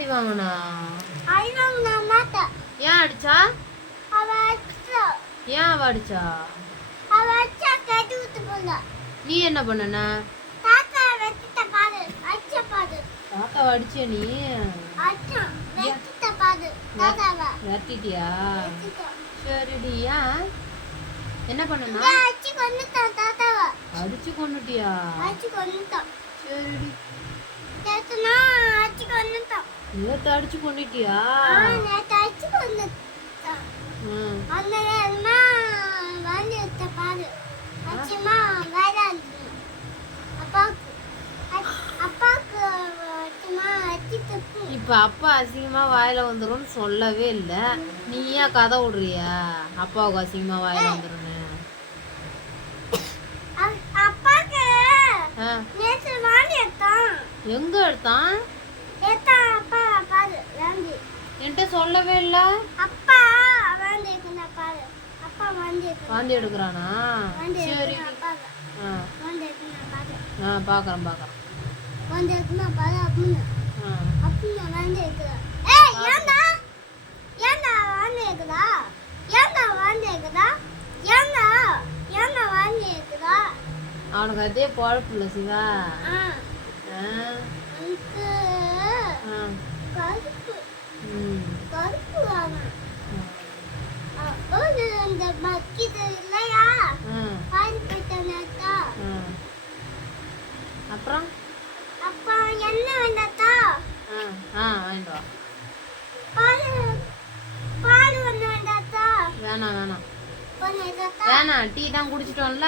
அடி வாங்கினா அழுவாங்க மாட்டேன் ஏன் அடிச்சா? அவ அடிச்சா. ஏன் அவ அடிச்சா? அவ அடிச்சா கட்டி விட்டு போல நீ என்ன பண்ணன? தாத்தா வெட்டிட்ட பாரு அடிச்ச பாரு தாத்தாவை அடிச்ச நீ? அடிச்சான் வெட்டிட்ட பாரு தாத்தாவ. வெட்டிட்டான். சரிடி ஏன்? என்ன பண்ணனா? அடிச்சு கொண்டுட்டான் தாத்தாவ. அடிச்சு கொண்டுட்டியா அடிச்சு கொண்டுட்டான் சரிடி. அடிச்சு நேத்து அடிச்சு கொண்டுட்டியா? நேத்து அடிச்சு கொண்டுட்டான் வந்து எடுத்த பாரு. அச்சு துப்பு. இப்ப அப்பா அசிங்கமா வாயில வந்துரும்னு சொல்லவே இல்ல. நீ ஏன் கதை விடுறியா? அப்பாவுக்கு அசிங்கமா வாயில அப்பாக்கு எடுத்தான். எங்க எடுத்தான் அப்பா பாரு வாங்கி என்கிட்ட சொல்லவே இல்ல அப்பா வாங்கி எடுக்கணும் பாரு அப்பா வாங்கி எடுக்கணும். வாந்தி எடுக்கிறானா? சரி. ஆ. எடுக்கணும் பாரு ஆ பாக்குறேன் பாக்குறேன். வாங்கி எடுக்கணும் பாரு அப்படின்னு. ஆ. அப்படின்னு வாங்கி எடுக்கிறேன் ஏய் ஏன்டா? ஏன்டா வாங்கி எடுக்குதா? ஏன்டா வாங்கி எடுக்குதா? ஏன்டா? ஏன்டா வாங்கி எடுக்குதா? அவனுக்கு அதே பொழப்பு இல்ல சிவா. ஆ. ஆ, ஆ வாங்கிட்டு வா. வேணாம் வேணாம். வேணாம் டீ தான் குடிச்சிட்டோம்ல